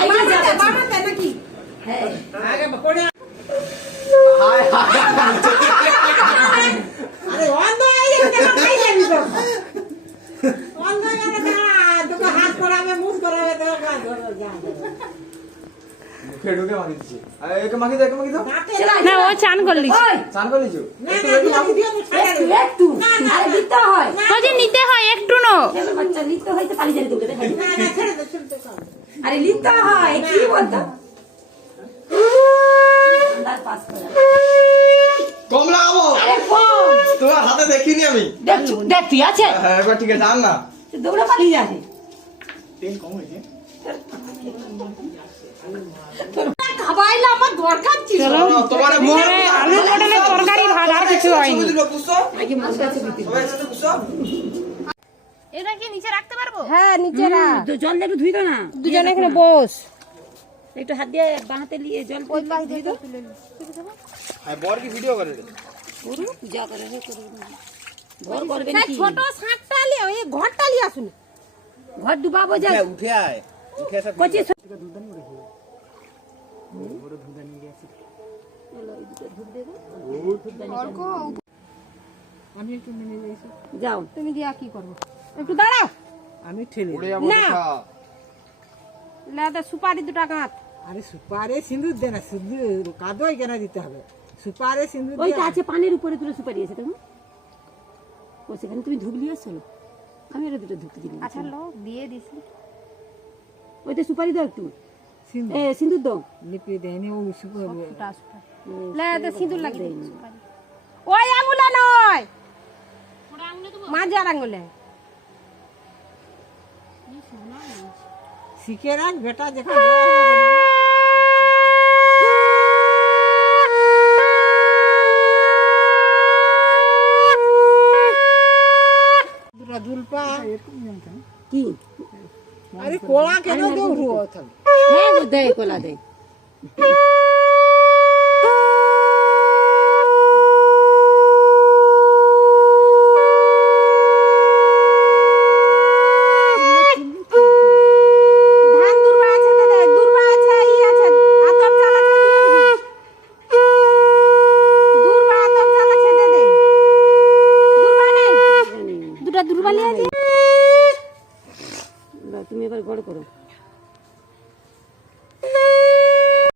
নাকি হ্যাঁ আগে পড়ে আরে অন্ধ হয়ে গেছে খাই জানি তো অন্ধ হয়ে গেছে তোকে হাত করাবে মুখ করাবে তো ধরো যা ফেডুকে মাখি দিছি আরে একে মাখি দাও না ও চান করলি চান করলিছো একটু আরে দিতে হয় ও যে নিতে হয় একটু নো বাচ্চা নিতে হইতে পারি জানি তোকে দেখাই না না ছেড়ে দে আরে নিতে হয় কি বলতো আন্দাজ পাস করে কম লাগাবো আরে কম তোমার হাতে দেখিনি আমি দেখ তুই আছে হ্যাঁ একবার ঠিক আছে আন না দৌড়া পালিয়ে যাবে তেল কম হয়েছে খাবাইলে আমার দরকার ছিল তোমার মোরে আলু পটলে তরকারি ভাত আর কিছু হয়নি আগে মশলা আছে দিতে সবাই একসাথে বুঝছো এটা কি নিচে রাখতে পারবো হ্যাঁ নিচে রাখ তো জল একটু ধুই দাও না দুজনে এখানে বস একটু হাত দিয়ে বাঁহাতে নিয়ে জল ধুই দাও আর বর কি ভিডিও করে রে পুরো পূজা করে রে করবে ঘর করবে নাকি ছোট শাকটা লিয়ে ওই ঘরটা লিয়ে আসুন ঘর ডুবাবো যা উঠে আয় উঠে আসা কচি আমি একটু নেমে যাইছি যাও তুমি দিয়া কি করবো একটু দাঁড়াও আমি ঠেলে উড়ে যাবো না। দেখা লাদা সুপারি দুটা গাঁথ আরে সুপারে সিঁদুর দে না সিঁদুর কাদোই কেন দিতে হবে সুপারে সিঁদুর ওইটা আছে পানের উপরে তুলে সুপারি আছে দেখো ও সেখানে তুমি ধুবলি আসছো আমি ওটা দুটো ধুতে দিলাম আচ্ছা লোক দিয়ে দিছি ওইটা সুপারি দাও একটু সিঁদুর সিঁদুর দাও লিপি দেয়নি ও সুপার ফুটা সুপারি লাদা সিঁদুর লাগিয়ে দিই সুপারি ওই আঙুলে নয় মাঝার আঙুলে শিখে রাখ বেটা দেখা দুটা দুলপা কি আরে কোলা কেন দৌড়ু তাহলে হ্যাঁ গো দেয় কোলা দেয় ধান দুর্বা আছে দে দুর্বা আছে ই আছে আতপ চাল আছে দুর্বা আতপ চাল আছে দে দুর্বা নেই দুটা দুর্বা লিয়ে আছে তুমি এবার গড় করো